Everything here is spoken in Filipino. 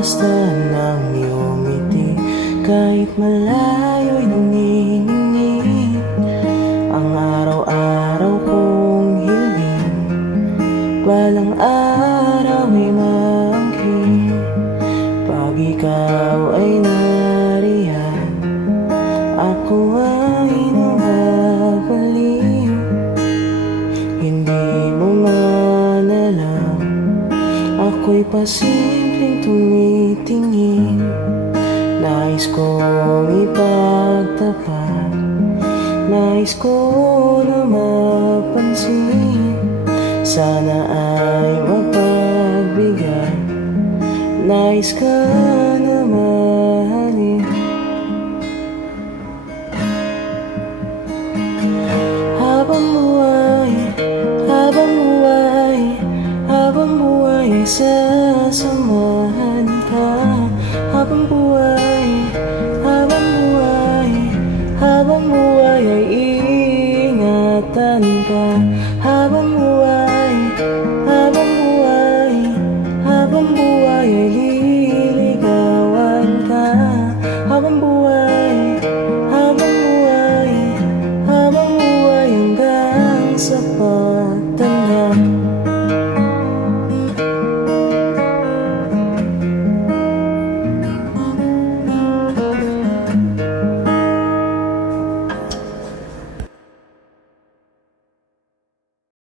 basta nang iyong ngiti. Kahit malayo'y nanginginig ang araw-araw kong hiling. Balang araw ay maangkin pag ikaw ay nariyan. Ako ay nababaliw, hindi mo man alam. Ako'y pasimpleng tumitingin, nais kong ipagtapat, nais ko na mapansin. Sana ay mapagbigay, nais ka na mahalin. Habang buhay, habang buhay, habang buhay ay sasamahan ka. Habang buhay, habang buhay, habang buhay ay ingatan ka. Habang buhay